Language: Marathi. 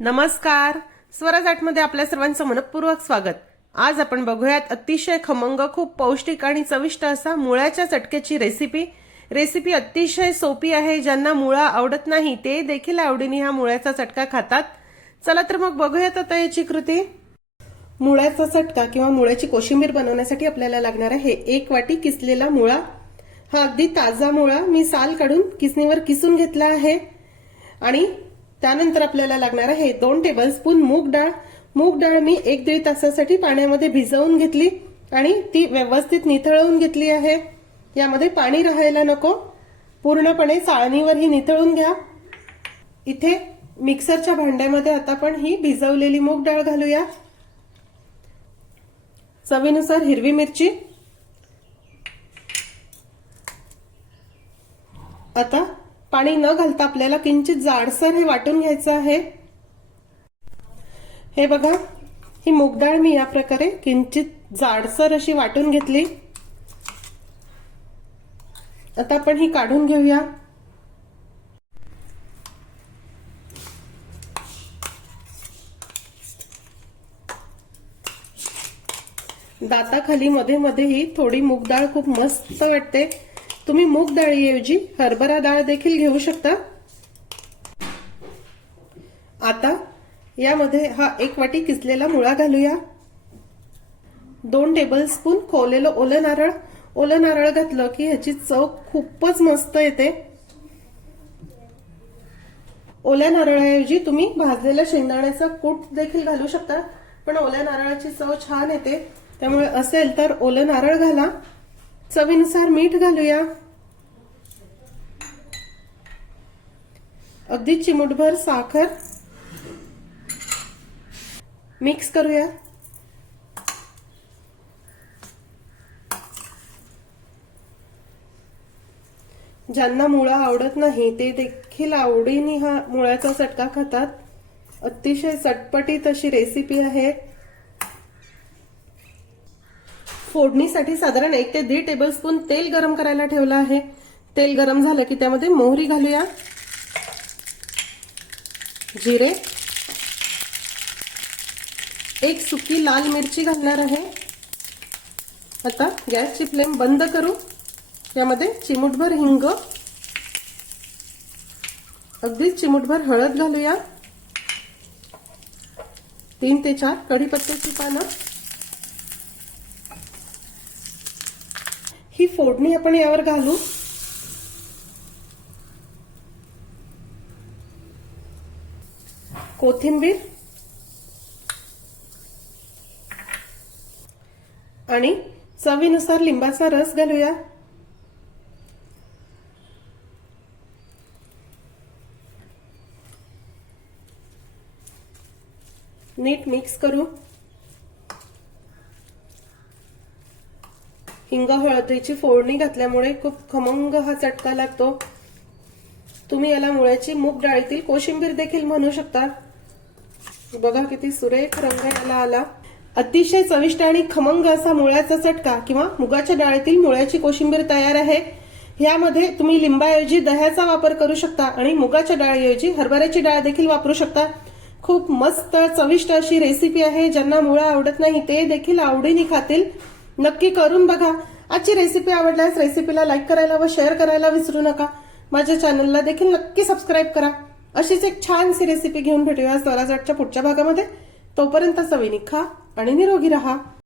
नमस्कार. स्वराज आपल्या सर्वांचं मनपूर्वक स्वागत. आज आपण बघूयात अतिशय खमंग खूप पौष्टिक आणि चविष्ट असा मुळ्याच्या चटक्याची रेसिपी रेसिपी अतिशय सोपी आहे ज्यांना मुळा आवडत नाही ते देखील आवडीने हा मुळ्याचा चटका खातात. चला तर मग बघूयात आता याची कृती. मुळ्याचा चटका किंवा मुळ्याची कोशिंबीर बनवण्यासाठी आपल्याला लागणार आहे एक वाटी किसलेला मुळा. हा अगदी ताजा मुळा मी साल काढून किसणीवर किसून घेतला आहे. आणि त्यानंतर आपल्याला लागणार आहे दोन टेबलस्पून मूग डाळ. मूग डाळ मी एक दीड तासासाठी पाण्यामध्ये भिजवून घेतली आणि ती व्यवस्थित निथळवून घेतली आहे. यामध्ये पाणी राहायला नको. पूर्णपणे चाळणीवर ही निथळून घ्या. इथे मिक्सरच्या भांड्यामध्ये आता आपण ही भिजवलेली मूग डाळ घालूया. चवीनुसार हिरवी मिरची. आता पाणी न घालता आपल्याला किंचित जाडसर हे वाटून घ्यायचं आहे. हे बघा ही मूगडाळ मी या प्रकारे किंचित जाडसर अशी वाटून घेतली. आता आपण ही काढून घेऊया. दाताखाली मध्ये मध्ये ही थोडी मूग डाळ खूप मस्त वाटते. तुम्ही मूग डाळीऐवजी हरभरा डाळ देखील घेऊ शकता. आता यामध्ये हा एक वाटी किसलेला मुळा घालूया. दोन टेबलस्पून खोवलेलं ओलं नारळ. ओलं नारळ घातलं की ह्याची चव खूपच मस्त येते. ओल्या नारळाऐवजी तुम्ही भाजलेल्या शेंगदाण्याचा कूट देखील घालू शकता. पण ओल्या नारळाची चव छान येते. त्यामुळे असेल तर ओलं नारळ घाला. चवीनुसार मीठ घालूया. अगदी चिमुटभर साखर मिक्स करूया. ज्यांना मुळा आवडत नाही ते देखील आवडीने हा मुळ्याचा चटका खातात. अतिशय चटपटीत अशी रेसिपी आहे. फोडणीसाठी साधारण एक ते दीड टेबलस्पून तेल गरम करायला ठेवलं आहे. तेल गरम झालं की त्यामध्ये मोहरी घालूया. जिरे. एक सुकी लाल मिरची घालणार आहे. आता गॅसची फ्लेम बंद करू. यामध्ये चिमूटभर हिंग. अगदी चिमूटभर हळद घालूया. तीन ते चार कढीपत्त्याची पानं. ही फोडणी आपण यावर घालू. कोथिंबीर. आणि चवीनुसार लिंबाचा रस घालूया. नीट मिक्स करू. हिंग हळदीची फोडणी घातल्यामुळे खूप खमंग हा चटका लागतो. तुम्ही याला मुळ्याची मूग डाळीतील कोशिंबीर देखील म्हणू शकता. बघा किती सुरेख रंग याला आला. अतिशय चविष्ट आणि खमंग असा मुळ्याचा चटका किंवा मुगाच्या डाळीतील मुळ्याची कोशिंबीर तयार आहे. यामध्ये तुम्ही लिंबाऐवजी दह्याचा वापर करू शकता आणि मुगाच्या डाळीऐवजी हरभऱ्याची डाळ देखील वापरू शकता. खूप मस्त चविष्ट अशी रेसिपी आहे. ज्यांना मुळा आवडत नाही ते देखील आवडीने खातील. नक्की करून बघा. आजची रेसिपी आवडल्यास रेसिपीला लाईक करायला व शेअर करायला विसरू नका. माझ्या चॅनलला देखील नक्की सबस्क्राईब करा. अशीच एक छानशी रेसिपी घेऊन भेटूया स्वराजच्या पुढच्या भागामध्ये. तोपर्यंत चवीनी खा आणि निरोगी रहा.